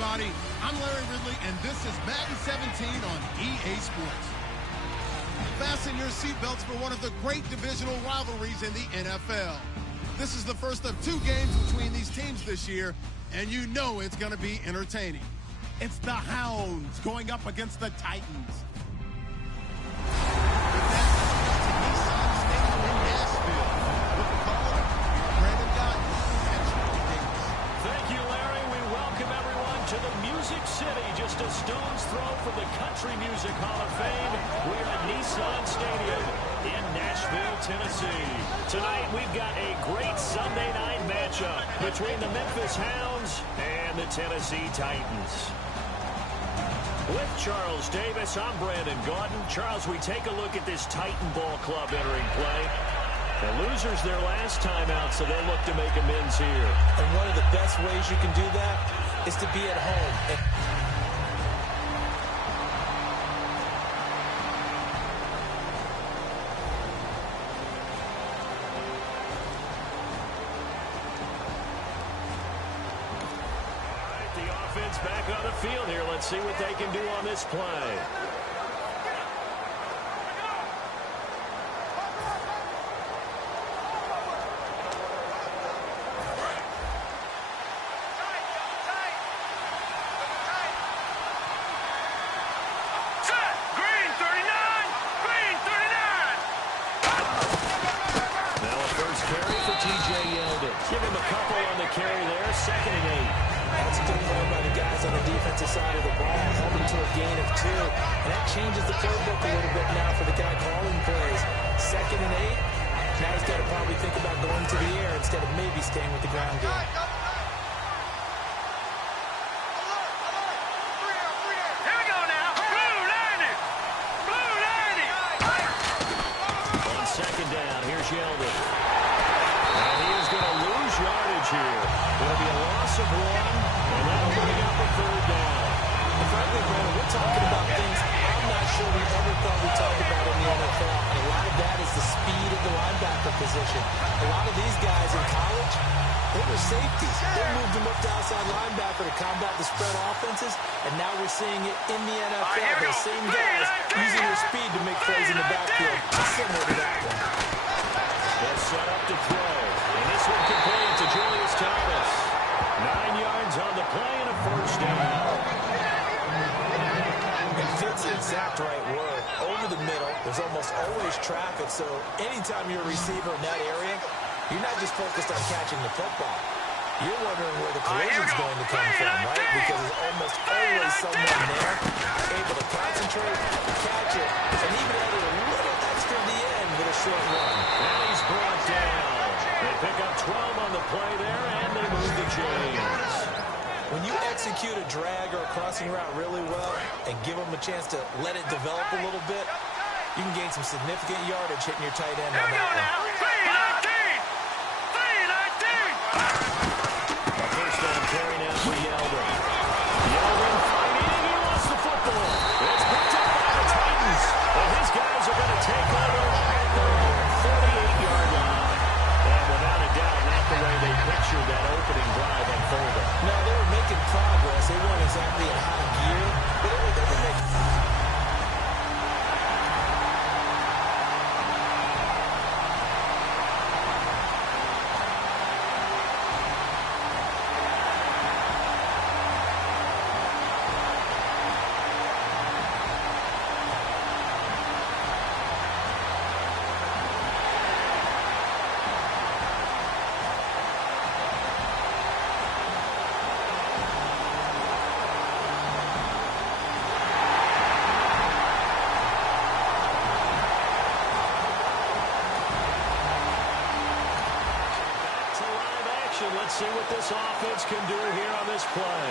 everybody. I'm Larry Ridley, and this is Madden 17 on EA Sports. Fasten your seatbelts for one of the great divisional rivalries in the NFL. This is the first of 2 games between these teams this year, and you know it's going to be entertaining. It's the Hounds going up against the Titans. To the Music City, just a stone's throw from the Country Music Hall of Fame. We're at Nissan Stadium in Nashville, Tennessee. Tonight, we've got a great Sunday night matchup between the Memphis Hounds and the Tennessee Titans. With Charles Davis, I'm Brandon Gaudin. Charles, we take a look at this Titan Ball Club entering play. The losers their last time out, so they'll look to make amends here. And one of the best ways you can do that is to be at home. All right, the offense back on the field here. Let's see what they can do on this play. Give him a couple on the carry there, 2nd and 8. That's a good play by the guys on the defensive side of the ball, held him to a gain of 2. And that changes the playbook a little bit now for the guy calling plays. 2nd and 8. Now he's got to probably think about going to the air instead of maybe staying with the ground game. Here we go now. Blue Lightning! Blue Lightning! On 2nd down, here's Yeldon. And he is going to lose yardage here. It'll be a loss of 1, and that'll bring up a 3rd down. And frankly, Brandon, we're talking about things I'm not sure we ever thought we'd talk about in the NFL. And a lot of that is the speed of the linebacker position. A lot of these guys in college, they were safeties. They moved them up to outside linebacker to combat the spread offenses, and now we're seeing it in the NFL. Those same guys using their speed to make plays in the backfield. Similar to that one. They're set up to throw. And this one complete to Julius Thomas. 9 yards on the play and a 1st down. And fits the exact right word. Over the middle, there's almost always traffic, so anytime you're a receiver in that area, you're not just focused on catching the football. You're wondering where the collision's going to come from, right? Because there's almost always someone there able to concentrate, catch it, and even add a little extra at the end with a short run. And he's brought down. They pick up 12 on the play there, and they move the chains. When you execute a drag or a crossing route really well and give them a chance to let it develop a little bit, you can gain some significant yardage hitting your tight end on that one. A 1st down carry now for Yeldon. Yeldon fighting. He lost the football. It's picked up by the Titans. And his guys are going to take over at the 38-yard line. And without a doubt, not the way they pictured that opening drive unfolding. No, they were making progress. They weren't exactly in high gear, but they were making... Let's see what this offense can do here on this play.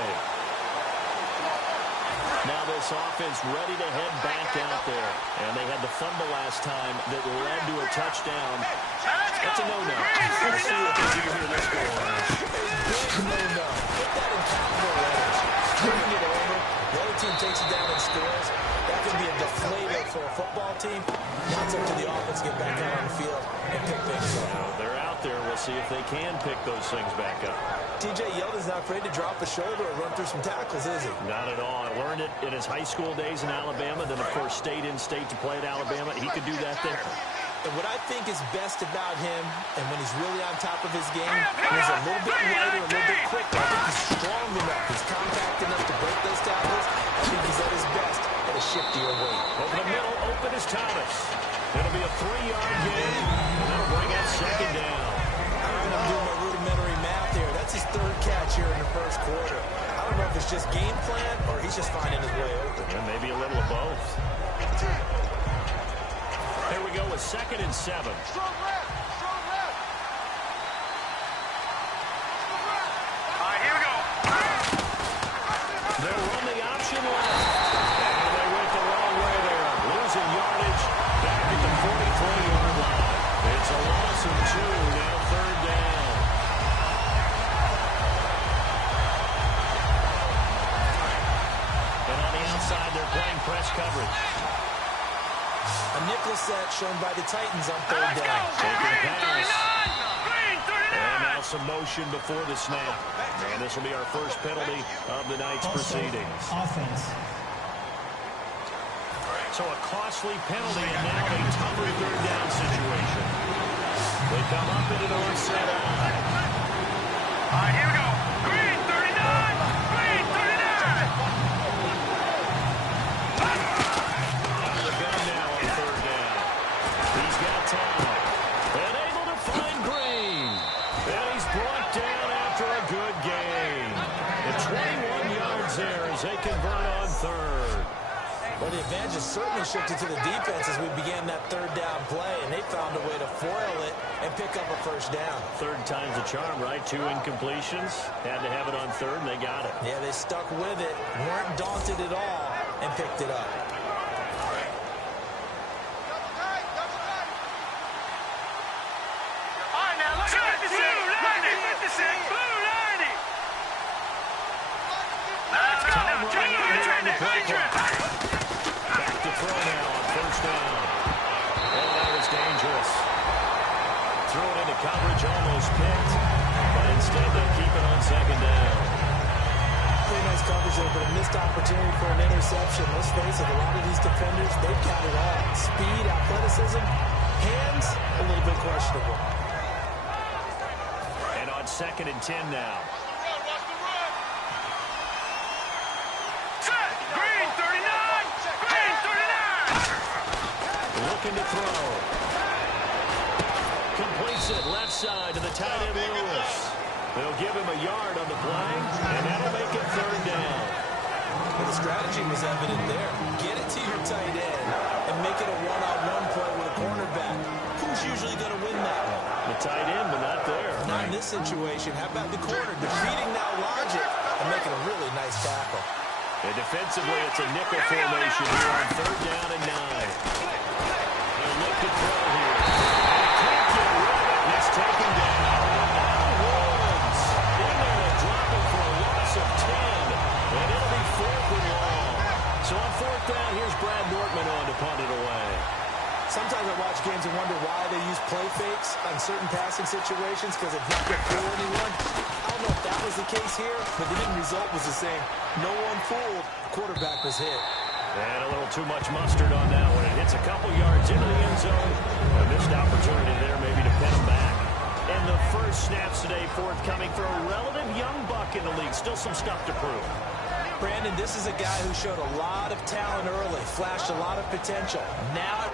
Now this offense ready to head back out there. And they had the fumble last time that led to a touchdown. That's a no-no. Let's see what they do here this go around. No-no. Put that in capital letters. Turning it over. The other team takes it down and scores. That could be a deflator for a football team. Now it's up to the offense to get back out on the field and pick things up. Well, they're out there. We'll see if they can pick those things back up. TJ Yeldon's not afraid to drop a shoulder or run through some tackles, is he? Not at all. I learned it in his high school days in Alabama. Then, of course, stayed in state to play at Alabama. He could do that there. And what I think is best about him, and when he's really on top of his game, he's a little bit lighter, a little bit quicker. I think he's strong enough. He's compact enough to break those tackles. I think he's at his best at a shiftier weight. Over the middle, open is Thomas. It'll be a 3-yard gain, and that'll bring up second down. All right, I'm doing my rudimentary math here. That's his third catch here in the first quarter. I don't know if it's just game plan or he's just finding his way open. And maybe a little of both. Here we go with 2nd and 7. Strong left. Strong left. All right, here we go. They'll run the option left. And they went the wrong way there. Losing yardage back at the 43-yard line. It's a loss of 2, now 3rd down. And on the outside, they're playing press coverage. A nickel set shown by the Titans on 3rd down. Taking pass. Green 39. And now some motion before the snap. And this will be our first penalty of the night's proceedings. Offense. So a costly penalty and now a tougher 3rd down situation. They come up in an onset eye. All right, here we go. Green 39. Green 39. The gun now on 3rd down. He's got time. And able to find Green. And he's brought down after a good gain. And 21 yards there as they convert on 3rd. Well, the advantage has certainly shifted to the defense as we began that 3rd down play, and they found a way to foil it and pick up a first down. 3rd time's a charm, right? 2 incompletions. Had to have it on 3rd, and they got it. Yeah, they stuck with it, weren't daunted at all, and picked it up. All right, now look at this. Blue 90. Let's go. Back to throw now on 1st down. Oh, that was dangerous. Threw it into coverage, almost picked. But instead they keep it on 2nd down. Pretty nice coverage there, but a missed opportunity for an interception. Let's face it, a lot of these defenders, they've got it all. Speed, athleticism, hands, a little bit questionable. And on 2nd and 10 now. Green 39. Green 39. Looking to throw. Completes it left side to the tight end Lewis. They'll give him a yard on the play, and that'll make it 3rd down. Well, the strategy was evident there. Get it to your tight end and make it a one-on-one play with a cornerback. Who's usually going to win that one? The tight end, but not there. Not in this situation. How about the corner defeating that logic and making a really nice tackle? And defensively, it's a nickel formation here on 3rd down and 9. He'll look to throw here. And he can't get rid of it, and it's taken down. Now Woods in there to drop him for a loss of 10. And it'll be 4th and long. So on 4th down, here's Brad Nortman on to punt it away. Sometimes I watch games and wonder why they use play fakes on certain passing situations because it didn't get through anyone. I don't know if that was the case here, but the end result was the same. No one fooled. Quarterback was hit. And a little too much mustard on that one. It hits a couple yards into the end zone. A missed opportunity there maybe to pin him back. And the first snaps today forthcoming for a relative young buck in the league. Still some stuff to prove. Brandon, this is a guy who showed a lot of talent early, flashed a lot of potential. Now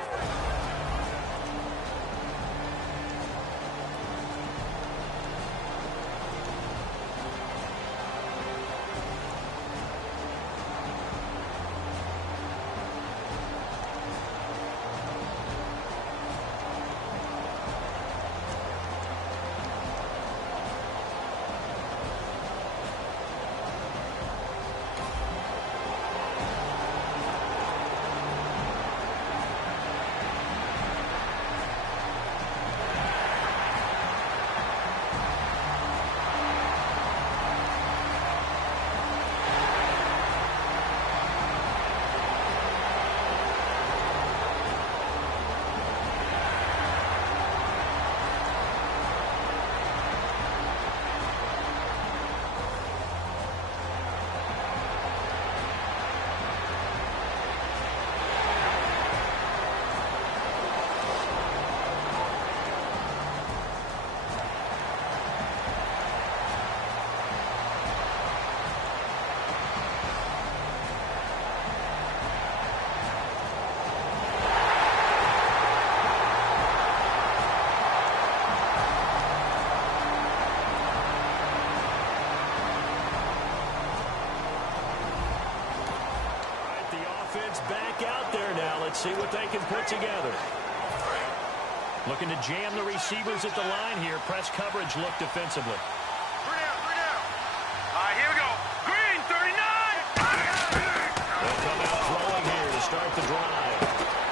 offense back out there now. Let's see what they can put together. Looking to jam the receivers at the line here. Press coverage look defensively. 3 down. All right, here we go. Green, 39. They'll come out throwing here to start the drive.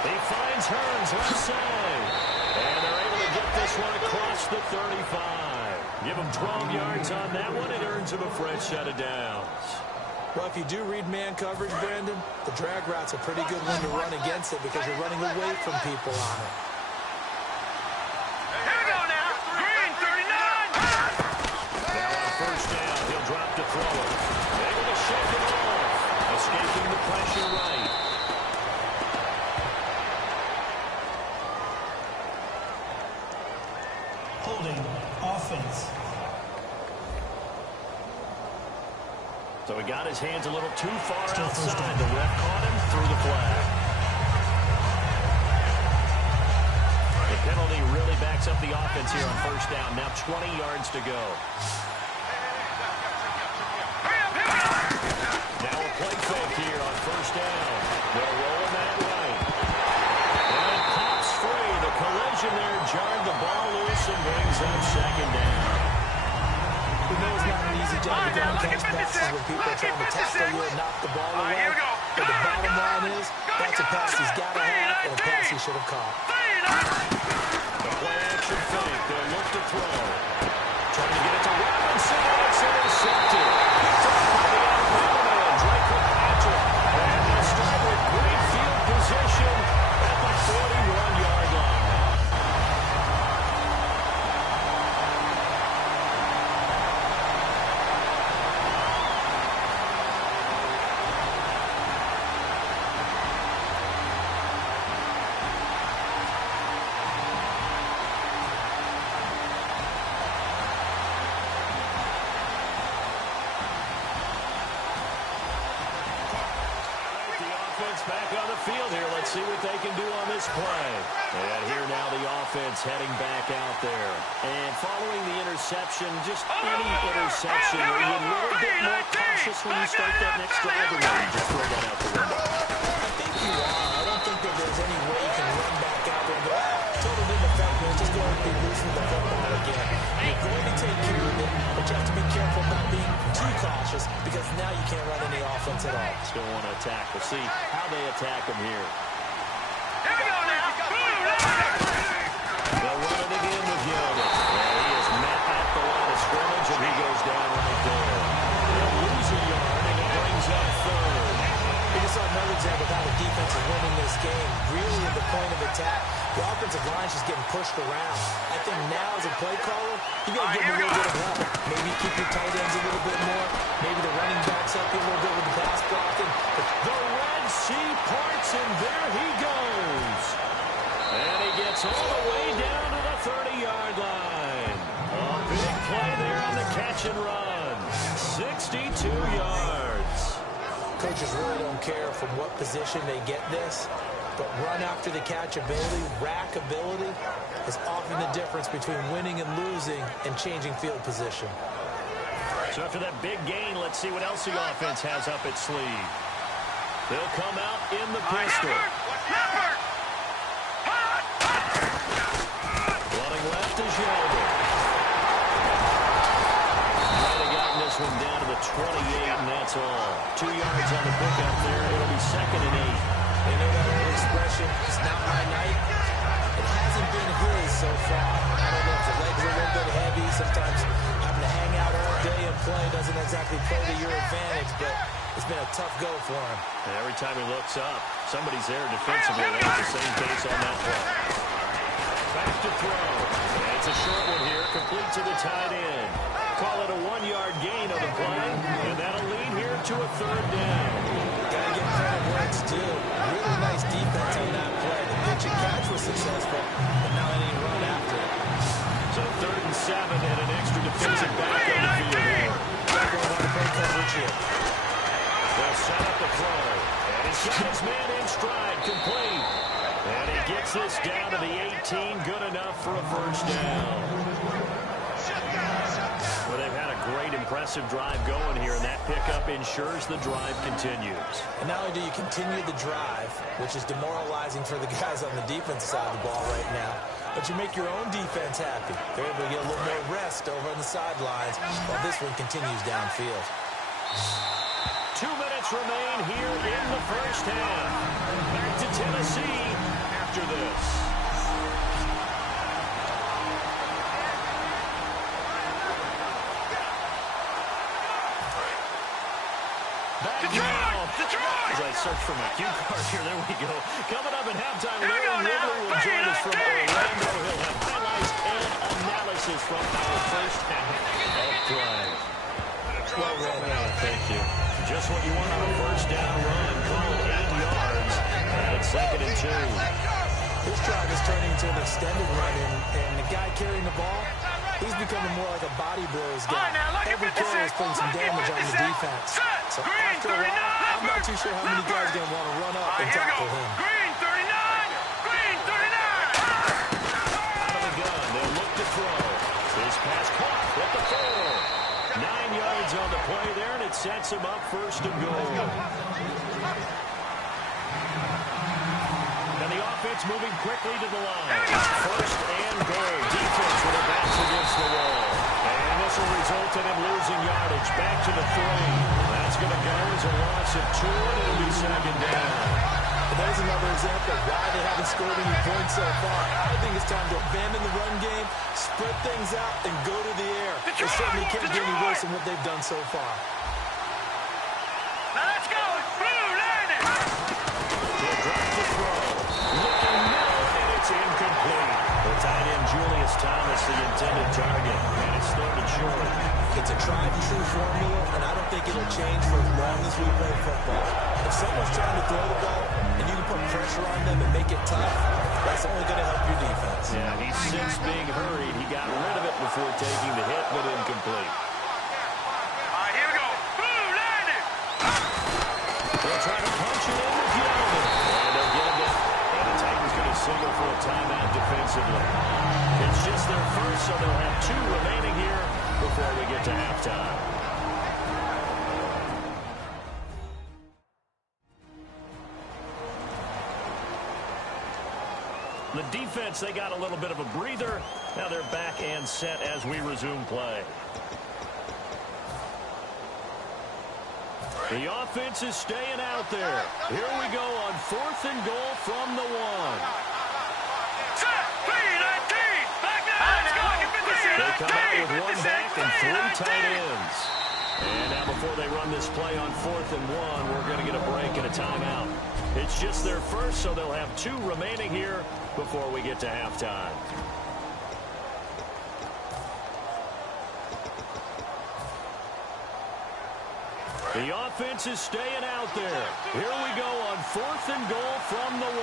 He finds Hearns left side. And they're able to get this one across the 35. Give him 12 yards on that one. It earns him a fresh set of downs. Well, if you do read man coverage, Brandon, the drag route's a pretty good one to run against it because you're running away from people on it. Here we go now. Green, 39. Now on first down, he'll drop to throw it. Able to shake it off. Escaping the pressure right. Holding offense. So he got his hands a little too far outside. The ref caught him through the flag. The penalty really backs up the offense here on first down. Now 20 yards to go. Now a play fake here on first down. They're rolling that right. And it pops free. The collision there jarred the ball loose and brings up second down. We know it's not an easy job to go and catch passes when people are trying to tackle you and knock the ball away. But the bottom line is, that's a pass he's got to have and a pass he should have caught. The play action fake. They'll look to throw. Trying to get it to Robinson. It's intercepted. Picked up by the Alabama man, Drake Kirkpatrick. And they'll start with great field position at the 41-yard line. Back on the field here. Let's see what they can do on this play. And here now the offense heading back out there. And following the interception, just any interception, are you a little bit more cautious when you start that next drive, or maybe just throw that out the window? I think you are. I don't think that there's any way you can run back out there and go, totally didn't affect me. It's just going to be losing the football again. You're going to take care of it, but you have to be careful not being too cautious because now you can't run any offense at all. Still want to attack. We'll see how they attack him here. Here we go now. They'll run it again with Yeldon. And he is met at the line of scrimmage, and he goes down right there. They'll lose a yard, and it brings up third. We just saw another example of how the defense is winning this game. Really at the point of attack, the offensive line's just getting pushed around. I think now as a play caller, you got to give them a little bit of help. Maybe keep your tight ends a little bit more. Maybe the running backs up a little bit with the pass blocking. The Red Sea parts, and there he goes. And he gets all the way down to the 30-yard line. A big play there on the catch and run. 62 yards. Coaches really don't care from what position they get this, but run after the catch ability, rack ability, is often the difference between winning and losing and changing field position. So after that big gain, let's see what else the offense has up its sleeve. They'll come out in the pistol. Running left is Yeldon. Might have gotten this one down to the 28, and that's all. 2 yards on the pickup there. It'll be 2nd and 8. They know that old expression, it's not my night. It hasn't been his so far. I don't know if the legs are a little bit heavy. Sometimes having to hang out all day and play doesn't exactly play to your advantage, but it's been a tough go for him. And every time he looks up, somebody's there defensively. That's the same case on that play. Back to throw. And it's a short one here, complete to the tight end. Call it a 1-yard gain on the play, and that'll lead here to a 3rd down. Gotta give credit where it's due. Really nice defense on that play. The pitch and catch was successful, but now they need to run after it. So 3rd and 7 and an extra defensive back on the field here. Going on to break coverage here. They'll set up the throw. And he's got his man in stride, complete. And he gets this down to the 18, good enough for a 1st down. Well, they've had a great, impressive drive going here, and that pickup ensures the drive continues. And not only do you continue the drive, which is demoralizing for the guys on the defensive side of the ball right now, but you make your own defense happy. They're able to get a little more rest over on the sidelines while this one continues downfield. 2 minutes remain here in the first half. Back to Tennessee after this. As I search for my cue card here, there we go. Coming up at halftime, Larry Ridley will join us from Orlando. He'll have highlights and analysis from our first half of play. Well read, thank you. Just what you want on a first down run. Call it 8 yards. And it's 2nd and 2. This drive is turning into an extended run, and the guy carrying the ball, he's becoming more like a body blows guy. Every carry is putting some damage on the defense. So after a while, I'm not too sure how many guys are going to want to run up and tackle him. Green 39! Green 39! Out of the gun, they'll look to throw. This pass caught at the 4. 9 yards on the play there, and it sets him up 1st and goal. And the offense moving quickly to the line. 1st and goal. Defense with their backs against the wall. And this will result in him losing yardage. Back to the 3. That's going to go as a loss of 2, and it'll be 2nd down. And there's another example of why they haven't scored any points so far. I think it's time to abandon the run game, spread things out, and go to the air. They certainly can't get any worse than what they've done so far. Now let's go! Blue landing! He'll drop the throw. Looking middle, and it's incomplete. The tight end Julius Thomas, the intended target, and it started short. It's a tried-and-true formula, and I don't think it'll change for as long as we play football. If someone's trying to throw the ball and you can put pressure on them and make it tough, that's only going to help your defense. Yeah, he's since being hurried. He got rid of it before taking the hit, but incomplete. All right, here we go. Blue landing! They'll try to punch it in with Yeoman. And they'll get him down. And the Titans going to signal for a timeout defensively. It's just their first, so they'll have 2 remaining here before we get to halftime. The defense, they got a little bit of a breather. Now they're back and set as we resume play. The offense is staying out there. Here we go on 4th and goal from the 1. Set! 3-19! Back now! Let's go! They come out with 1 back and 3 tight ends. And now before they run this play on 4th and 1, we're going to get a break and a timeout. It's just their first, so they'll have 2 remaining here before we get to halftime. The offense is staying out there. Here we go on 4th and goal from the 1.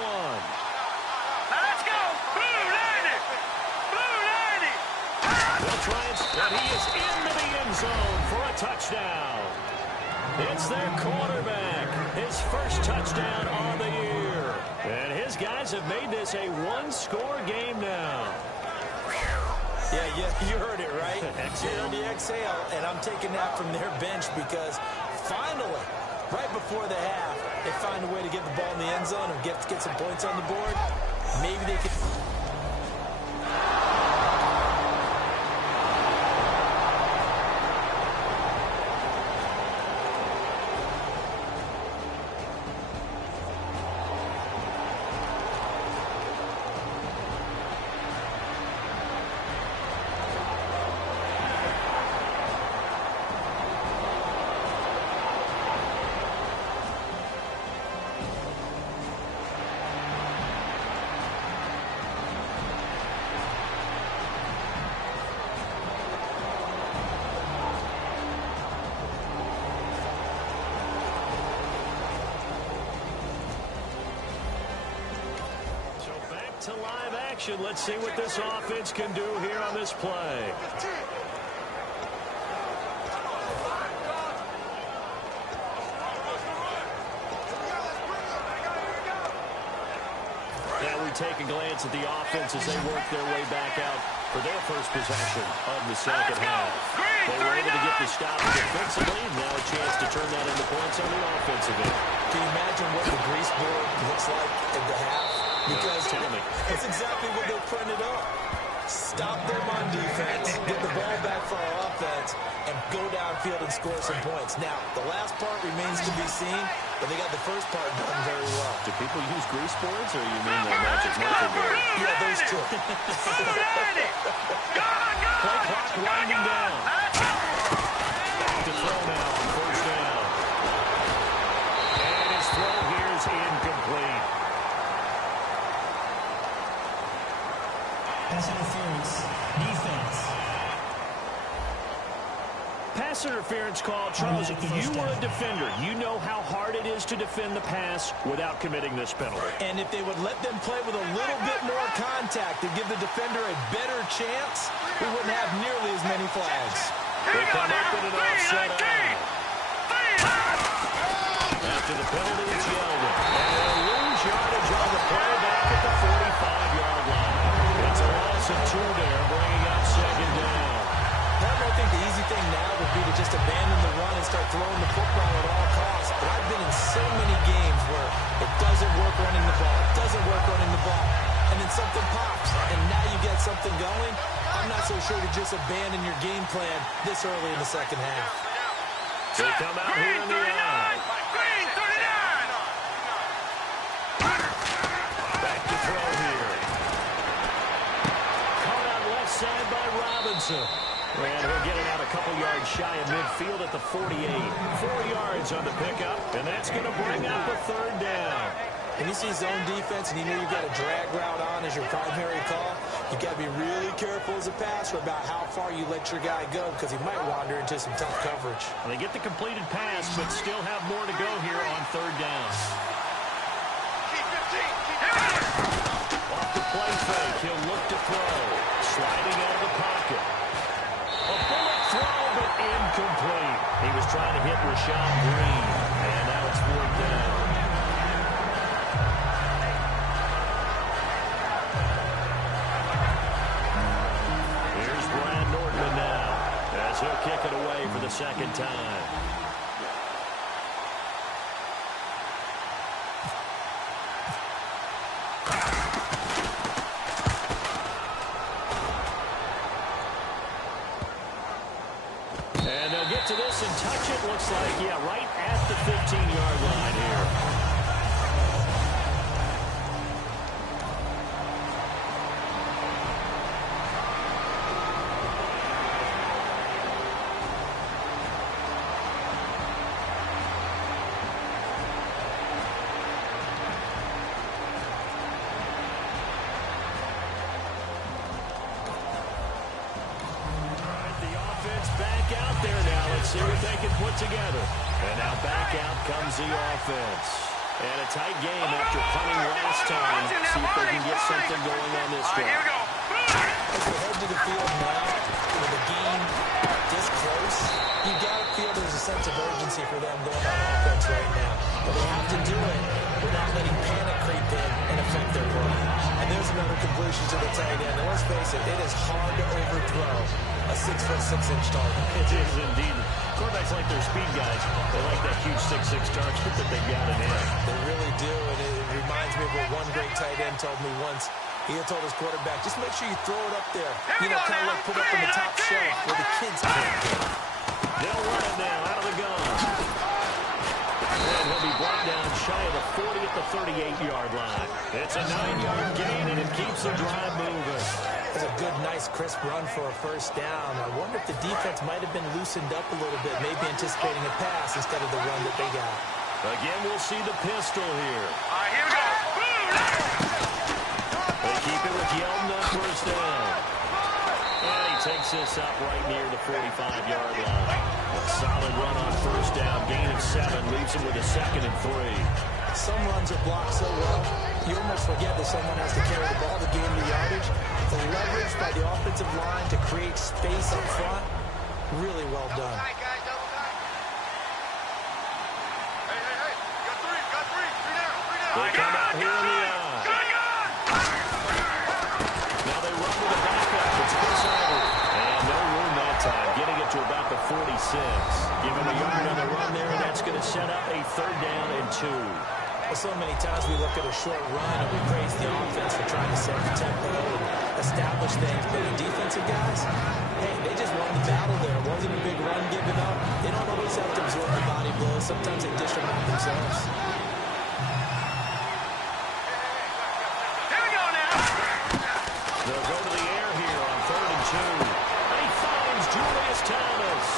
Now let's go! Blue landing! Blue landing! They'll try and he is into the end zone for a touchdown. It's their quarterback. His first touchdown on the year. And his guys have made this a 1-score game now. Yeah, you heard it, right? You heard the exhale, and I'm taking that from their bench because finally, right before the half, they find a way to get the ball in the end zone and get some points on the board. Maybe they could... To live action. Let's see what this offense can do here on this play. Now we take a glance at the offense as they work their way back out for their first possession of the second half. They were able to get the stop defensively. Now a chance to turn that into points on the offensive end. Can you imagine what the grease board looks like at the half? Because it's exactly what they printed up. Stop them on defense, get the ball back for our offense, and go downfield and score some points. Now, the last part remains to be seen, but they got the first part done very well. Do people use grease boards, or you mean the magic marker board? Yeah, those two. Play clock winding down. Back to throw now on first down. And his throw here is incomplete. Pass interference. Defense. Pass interference call. Charles, you were a defender. You know how hard it is to defend the pass without committing this penalty. And if they would let them play with a little bit more contact and give the defender a better chance, we wouldn't have nearly as many flags. They come up with an offset out. After the penalty, it's Yeldon. And they'll lose yardage on the play back at the 45-yard line. It's a loss of 2 there, bringing up second down. I think the easy thing now would be to just abandon the run and start throwing the football at all costs. But I've been in so many games where it doesn't work running the ball. It doesn't work running the ball. And then something pops, and now you get something going. I'm not so sure to just abandon your game plan this early in the second half. They come out here in the eye. Back to throw here. Caught out left side by Robinson. And he'll get it out a couple yards shy of midfield at the 48. 4 yards on the pickup, and that's going to bring up a third down. When you see zone defense and you know you've got a drag route on as your primary call, you got to be really careful as a passer about how far you let your guy go because he might wander into some tough coverage. Well, they get the completed pass, but still have more to go here on third down. Off the play fake, he'll look to throw. Sliding out of the pocket. A bullet throw, but incomplete. He was trying to hit Rashad Green, and now it's fourth down. Here's Brian Nordman now, as he'll kick it away for the second time. To this and touch it, looks like, yeah, right at the 15-yard line here. Back out there now. Let's see what they can put together. And now back out comes the offense. And a tight game after punting last time. See if they can get something going on this drive. As they head to the field now, with the game this close, you got to feel there's a sense of urgency for them going on offense right now. But they have to do it without letting panic creep in and affect their play. And there's another completion to the tight end. And let's face it, it is hard to overthrow a 6'6" target. It is indeed. Quarterbacks like their speed guys. They like that huge 6'6" target that they got in there. They really do, and it reminds me of what one great tight end told me once. He had told his quarterback, just make sure you throw it up there. You know, kind of like put up on the top shelf where the kids can't get. They'll run it now out of the gun. And he'll be brought down shy of the 40 at the 38-yard line. It's a 9-yard gain, and it keeps the drive moving. It's a good, nice, crisp run for a first down. I wonder if the defense might have been loosened up a little bit, maybe anticipating a pass instead of the run that they got. Again, we'll see the pistol here. Here we go. They keep it with Yeldon on first down. And he takes this up right near the 45-yard line. A solid run on first down. Gain of 7 leaves him with a 2nd and 3. Some runs are blocked so well, you almost forget that someone has to carry the ball to gain the yardage. The leverage by the offensive line to create space up front, really well done. They come out here in the eye. Now they run with a backup. It's Chris Ivory. And no room that time. Getting it to about the 46. Give him a yard on the run there. to set up a 3rd down and 2. Well, so many times we look at a short run and we praise the offense for trying to set the tempo and establish things. But the defensive guys, hey, they just won the battle there. It wasn't a big run given up. They don't always have to absorb the body blows. Sometimes they dish them out themselves. Here we go now. They'll go to the air here on 3rd and 2. And he finds Julius Thomas.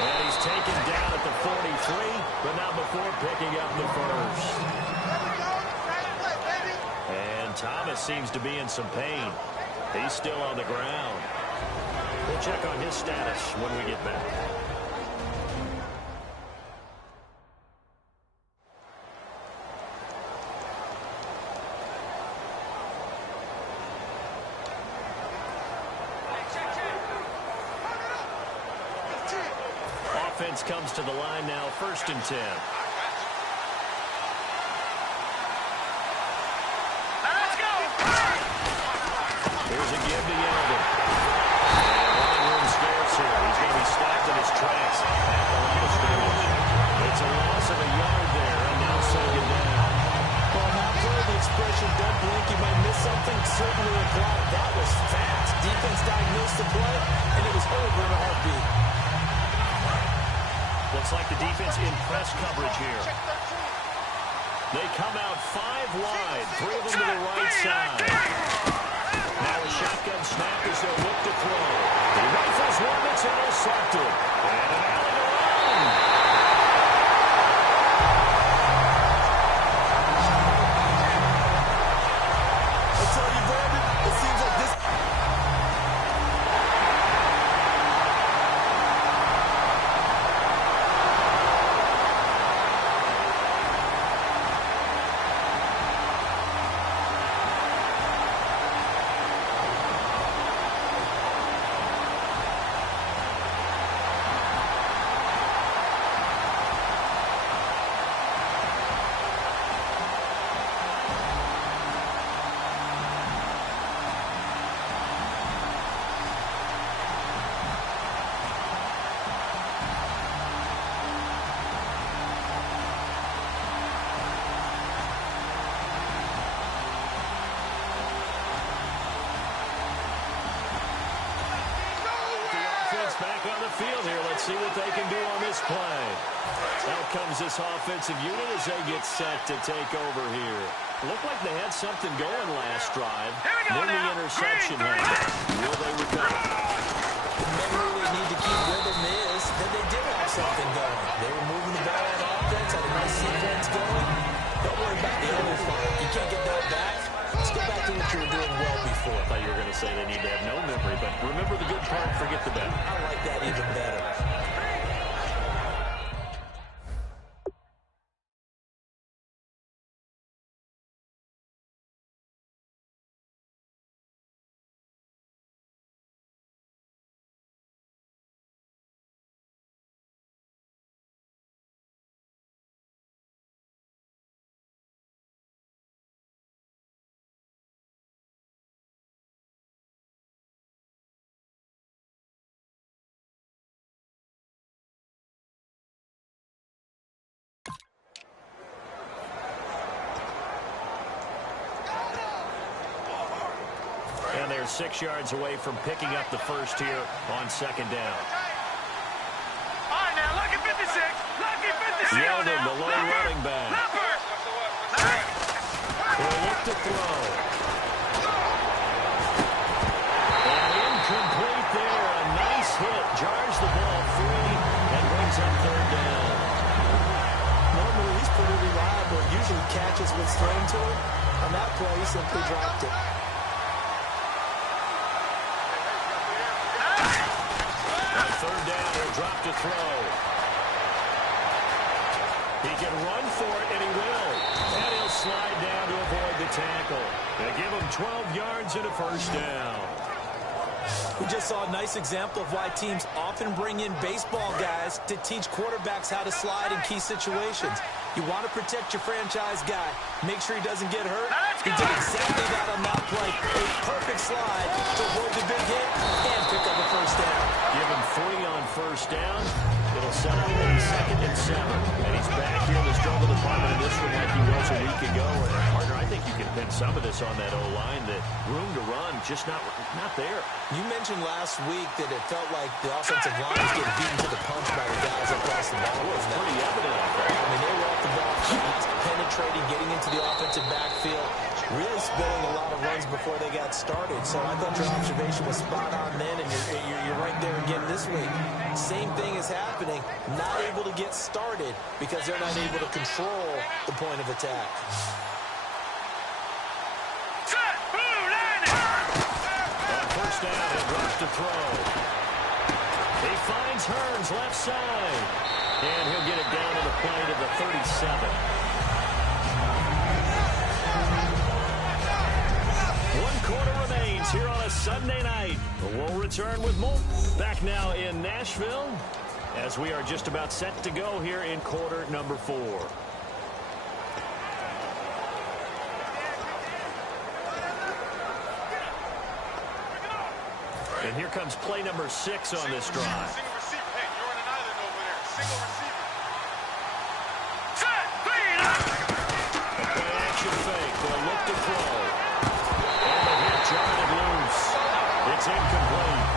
And he's taken down at the 43, but not before picking up the first. And Thomas seems to be in some pain. He's still on the ground. We'll check on his status when we get back. Offense comes to the line now, 1st and 10. Let's go. Here's a give to Yeldon. And running room scarce here. He's going to be stopped in his tracks at the line of scrimmage. It's a loss of a yard there, and now 2nd down. Well, now for the expression, don't blink, you might miss something, certainly applied. That was fast. Defense diagnosed the play, and it was over in a heartbeat. Looks like the defense in press coverage here. They come out 5 wide, 3 of them to the right side. Now a shotgun snap as they'll look to throw. He rifles one that's intercepted. And an alley to run. I tell you, Brandon, it seems like this... Back on the field here. Let's see what they can do on this play. Out comes this offensive unit as they get set to take over here. Looked like they had something going last drive. Then the interception happened. Will they recover? Remember, they need to keep rhythm is that they did have something going. They were moving the ball on offense, had a nice sequence going. Don't worry about the other part. You can't get that back. Let's go back to what you were doing well before. I thought you were going to say they need to have no memory, but remember the good part, forget the bad. I like that even better. And they're 6 yards away from picking up the first here on 2nd down. All right, now, lucky 56. Lucky 56. Yeldon, the lone running back. He'll look to throw. And incomplete there. A nice hit. Jars the ball free and brings up 3rd down. Normally, he's pretty reliable. Usually catches what's thrown to him. On that play, he simply dropped it. 3rd down, he'll drop to throw. He can run for it, and he will. And he'll slide down to avoid the tackle. They give him 12 yards and a 1st down. We just saw a nice example of why teams often bring in baseball guys to teach quarterbacks how to slide in key situations. You want to protect your franchise guy. Make sure he doesn't get hurt. He did exactly that on that play. A perfect slide to avoid the big hit and pick up a 1st down. Give him 3 on 1st down. It'll set up a 2nd and 7. And he's back a week ago. Partner, I think you can pin some of this on that O-line, that room to run just not there. You mentioned last week that it felt like the offensive line was getting beaten to the punch by the guys across the ball. It was pretty evident out there. I mean, they were off the ball fast, penetrating, getting into the offensive backfield, really spilling a lot of runs before they got started. So I thought your observation was spot on then, and you're right there again this week. Same thing is happening, not able to get started because they're not able to control the point of attack. On first down, he'll drop to throw. He finds Hearns left side, and he'll get it down to the play to the 37. 1 quarter remains here on a Sunday night. We'll return with more. Back now in Nashville as we are just about set to go here in quarter number 4. And here comes play number 6 on this drive. Single receiver. Hey, you're on an island over there. Single receiver. A play action fake. They'll look to throw. And the hit jarred loose. It's incomplete.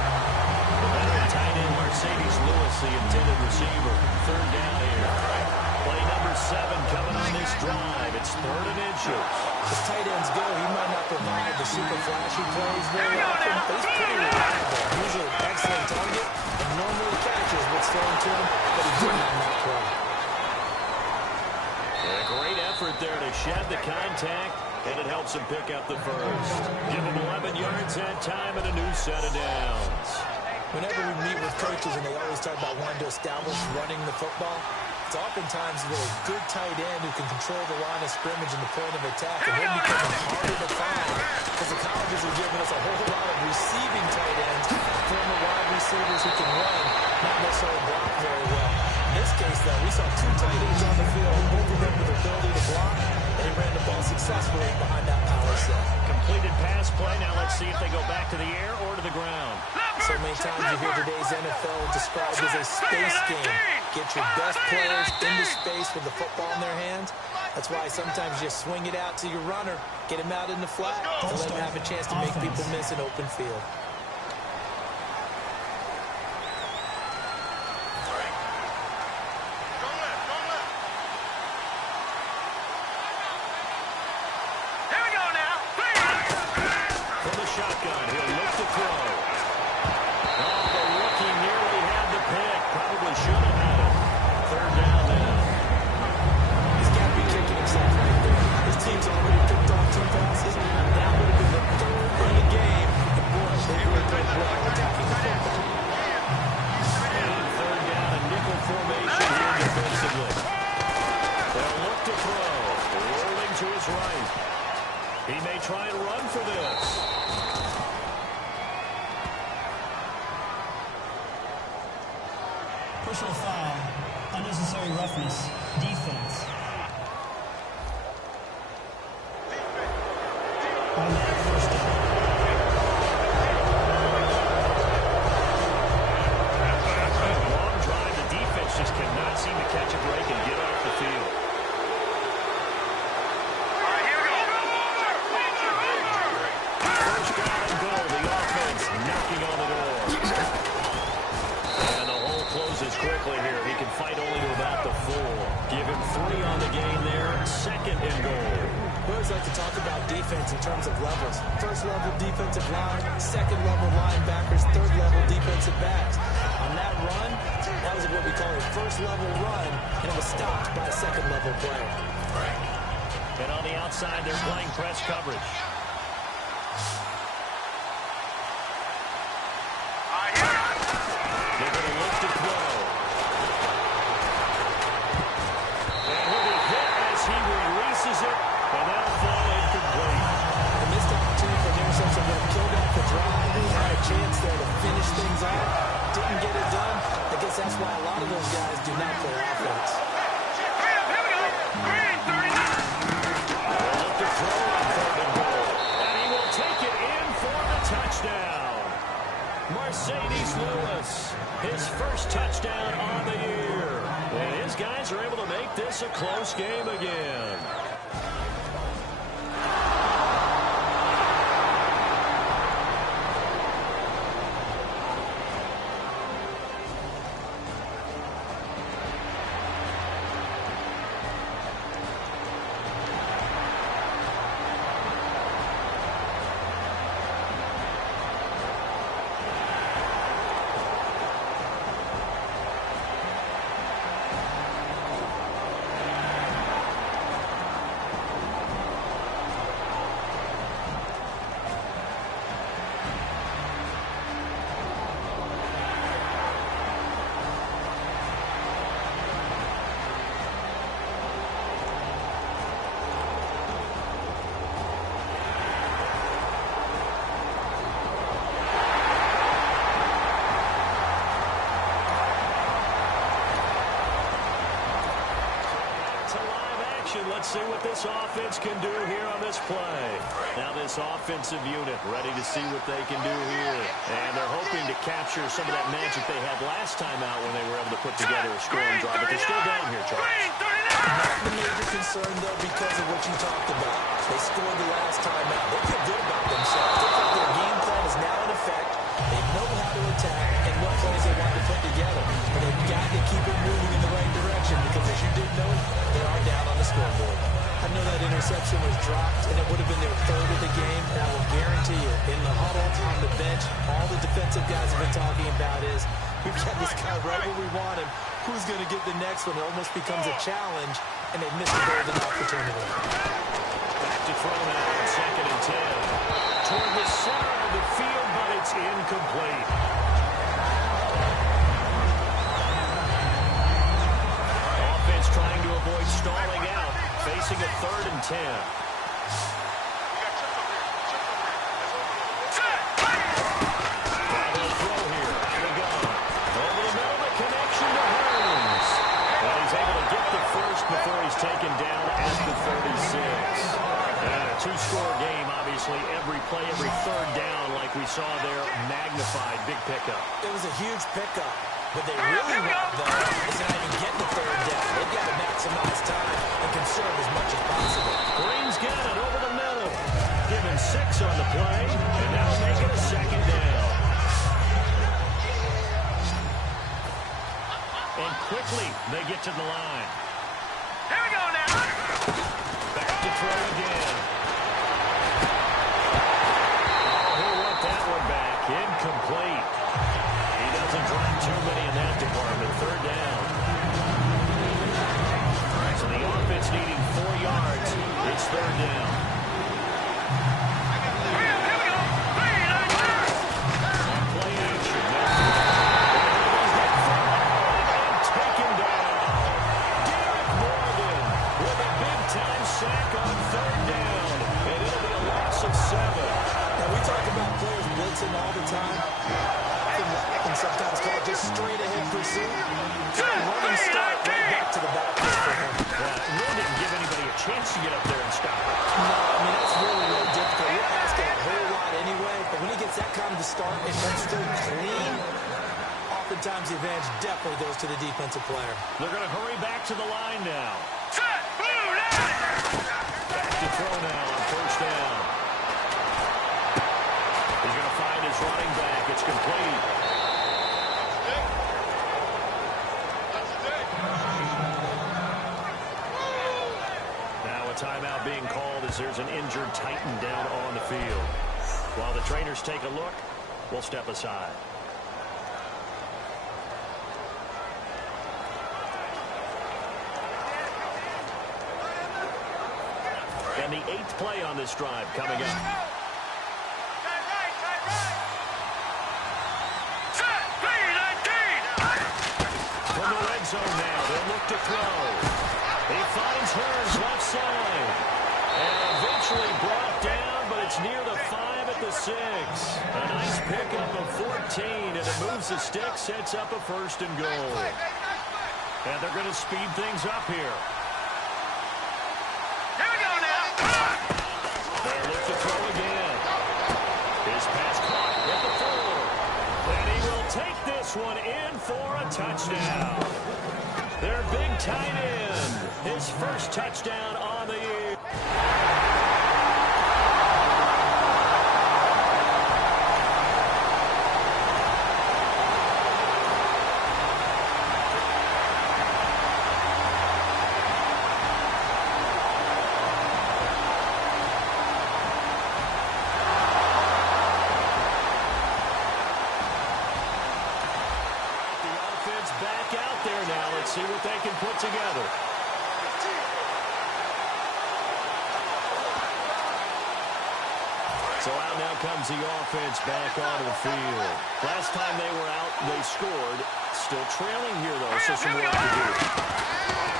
The veteran tight end Mercedes Lewis, the intended receiver. Third down here. Play number 7 coming on this drive. It's 3rd and inches. As tight ends go, he might not provide the super flashy plays very often, but he's pretty reliable. Usually an excellent target and normally catches what's thrown to him, but he didn't on that play. A great effort there to shed the contact, and it helps him pick up the first. Give him 11 yards that time and a new set of downs. Whenever we meet with coaches and they always talk about wanting to establish running the football, it's oftentimes with a good tight end who can control the line of scrimmage and the point of attack, and then becoming harder to find because the colleges are giving us a whole lot of receiving tight ends, former wide receivers who can run, not necessarily block very well. In this case, though, we saw 2 tight ends on the field, both of them with the ability to block, and he ran the ball successfully behind that power set. Completed pass play. Now let's see if they go back to the air or to the ground. So many times you hear today's NFL described as a space game. Get your best players into space with the football in their hands. That's why sometimes you swing it out to your runner, get him out in the flat, and let him have a chance to make people miss an open field. From the shotgun, he'll look to throw. Oh, the rookie nearly had the pick. Probably should have had it. 3rd down now. He's got to be kicking himself right there. His team's already picked off 2 passes. That would have been the 3rd in the game. And boy, they really played well attacking the football. And on 3rd down, a nickel formation here defensively. They'll look to throw. Rolling to his right. He may try and run for this. Personal foul. Unnecessary roughness. Defense. Automatic first down. Long drive. The defense just cannot seem to catch a break and get off the field. First down and goal. The offense knocking on the door. And the hole closes quickly here. He can fight only to about the 4. Give him 3 on the game there. 2nd and goal. We always like to talk about defense in terms of levels. First level defensive line, second level linebackers, third level defensive backs. On that run, that was what we call a first level run, and it was stopped by a second level player. And on the outside, they're playing press coverage. They're going to look to throw. And he'll be hit as he releases it, and that'll fall incomplete. A missed opportunity for an interception that killed off the drive. He had a chance there to finish things off. Didn't get it done. I guess that's why a lot of those guys do not play offense. They'll look to throw on 3rd and goal. And he will take it in for the touchdown. Mercedes Lewis, his first touchdown on the year. And his guys are able to make this a close game again. possession. Let's see what this offense can do here on this play. Now this offensive unit ready to see what they can do here. And they're hoping to capture some of that magic they had last time out when they were able to put together a scoring drive. But they're still down here, Charles. Not the major concern, though, because of what you talked about. They scored the last time out. They feel good about themselves. They think their game plan is now in effect. They know how to attack and what plays they want to put together. But they've got to keep it moving in the right direction because, as you did note, they are down on the scoreboard. I know that interception was dropped, and it would have been their third of the game. And I will guarantee you, in the huddle, on the bench, all the defensive guys have been talking about is, we've got this guy right where we want him. Who's going to get the next one? It almost becomes a challenge, and they've missed a golden opportunity. Back to throw now on 2nd and 10. Toward the center of the field, but it's incomplete. Offense trying to avoid stalling out, facing a 3rd and 10. Before he's taken down at the 36. And a two-score game, obviously. Every play, every 3rd down, like we saw there, magnified. Big pickup. It was a huge pickup. What they really want, though, is not even getting the 3rd down. They've got to maximize time and conserve as much as possible. Green's got it over the middle. Give him 6 on the play, and now make it a 2nd down. And quickly, they get to the line. Here we go now. Back to throw again. Oh, he'll want that one back. Incomplete. He doesn't drive too many in that department. 3rd down. So the offense needing 4 yards. It's 3rd down. Here we go. Play action. And taken down. Time sack on 3rd down, and it'll be a loss of 7. Now, we talk about players blitzing all the time. And sometimes call it just straight-ahead pursuit. Running start right back to the backfield for him. Yeah, really didn't give anybody a chance to get up there and stop it. No, I mean, that's really, really difficult. You're asking a whole lot anyway, but when he gets that kind of start and comes through clean, oftentimes the advantage definitely goes to the defensive player. They're going to hurry back to the line now. Back to throw now on 1st down. He's going to find his running back. It's complete. Now a timeout being called as there's an injured Titan down on the field. While the trainers take a look, we'll step aside. And the 8th play on this drive coming up. From the red zone now, they'll look to throw. He finds Hearns left side. And eventually brought down, but it's near the 5 at the 6. A nice pickup of 14, and it moves the stick, sets up a 1st and goal. And they're going to speed things up here. They'll look to throw again. His pass caught at the 4. And he will take this one in for a touchdown. Their big tight end. His 1st touchdown on the year. Back out there now. Let's see what they can put together. So out now comes the offense back onto the field. Last time they were out, they scored. Still trailing here, though, so some work to do.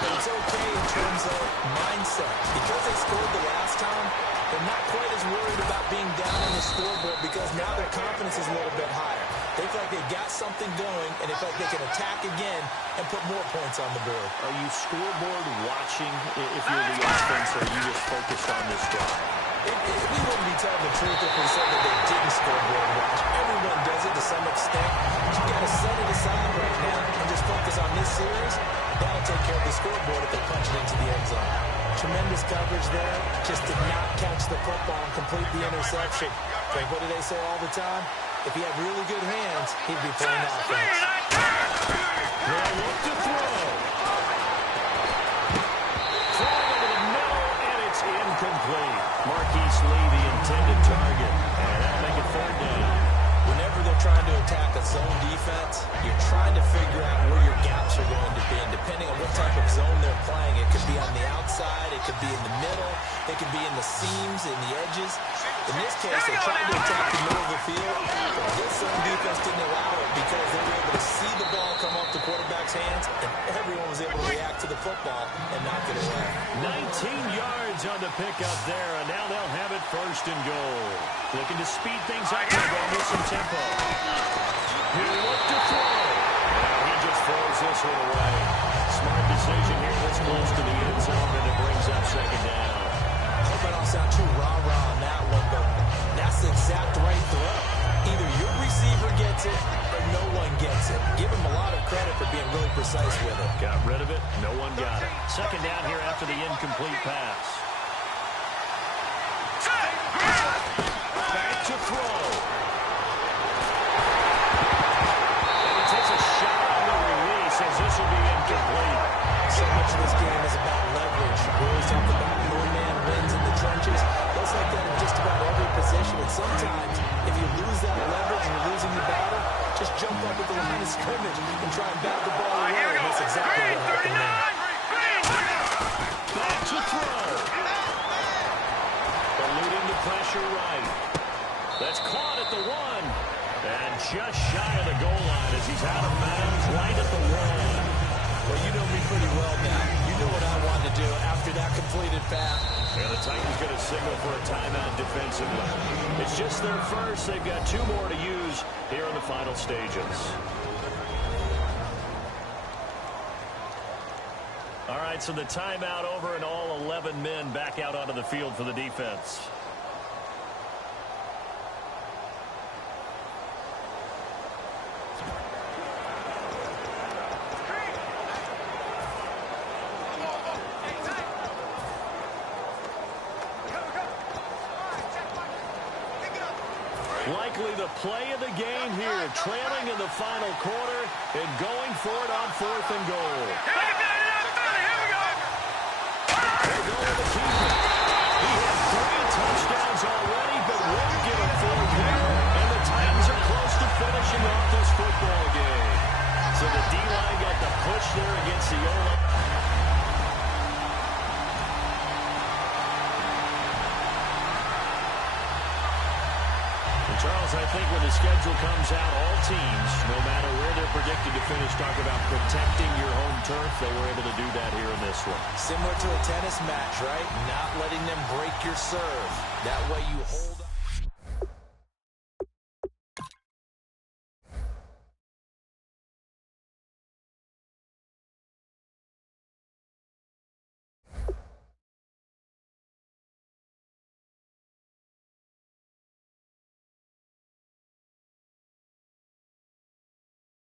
It's okay in terms of mindset. Because they scored the last time, they're not quite as worried about being down on the scoreboard because now their confidence is a little bit higher. They feel like they got something going, and they feel like they can attack again and put more points on the board. Are you scoreboard watching if you're the offense, or are you just focused on this drive? We wouldn't be telling the truth if we said that they didn't scoreboard watch. Everyone does it to some extent. But you got to set it aside right now and just focus on this series. That'll take care of the scoreboard if they punch it into the end zone. Tremendous coverage there. Just did not catch the football and complete the interception. Frank, what do they say all the time? If he had really good hands, he'd be playing offense. They'll look to throw. Throwing over the middle, and it's incomplete. Marquise Lee, the intended target. And that'll make it third down. Whenever they're trying to attack a zone defense, you're trying to figure out where your gaps are going to be. And depending on what type of zone they're playing, it could be on the outside, it could be in the middle, it could be in the seams, in the edges. In this case, they tried to attack the middle of the field, but this zone defense didn't allow it because they were able to see the ball come off the quarterback's hands, and everyone was able to react to the football and knock it away. 19 yards on the pickup there, and now they'll have it first and goal. Looking to speed things up and go with some tempo. He'll look to throw. And he just throws this one away. Smart decision here this close to the end zone, and it brings up second down. I hope I don't sound too rah-rah on that one, but that's the exact right throw. Either your receiver gets it or no one gets it. Give him a lot of credit for being really precise with it. Got rid of it. No one got it. Second down here after the incomplete pass. Back to throw. And he takes a shot on the release as this will be incomplete. So much of this game is about leverage. We always talk about no man wins in the trenches. That's like that in just about every position. And sometimes, if you lose that leverage and you're losing the battle, just jump up at the line of scrimmage and try and bat the ball away. And that's exactly what happened there. Back to throw. Eluding the pressure right. That's caught at the one. And just shy of the goal line as he's out of bounds right at the one. Well, you know me pretty well now. You know what I want to do after that completed pass. And the Titans going to signal for a timeout defensively. It's just their first. They've got two more to use here in the final stages. All right, so the timeout over and all 11 men back out onto the field for the defense. Likely the play of the game here, trailing in the final quarter and going for it on 4th and goal. They're going to keep it. He had 3 touchdowns already, but won't get a full here. And the Titans are close to finishing off this football game. So the D-line got the push there against the O-line. Charles, I think when the schedule comes out, all teams, no matter where they're predicted to finish, talk about protecting your home turf. They were able to do that here in this one. Similar to a tennis match, right? Not letting them break your serve. That way you hold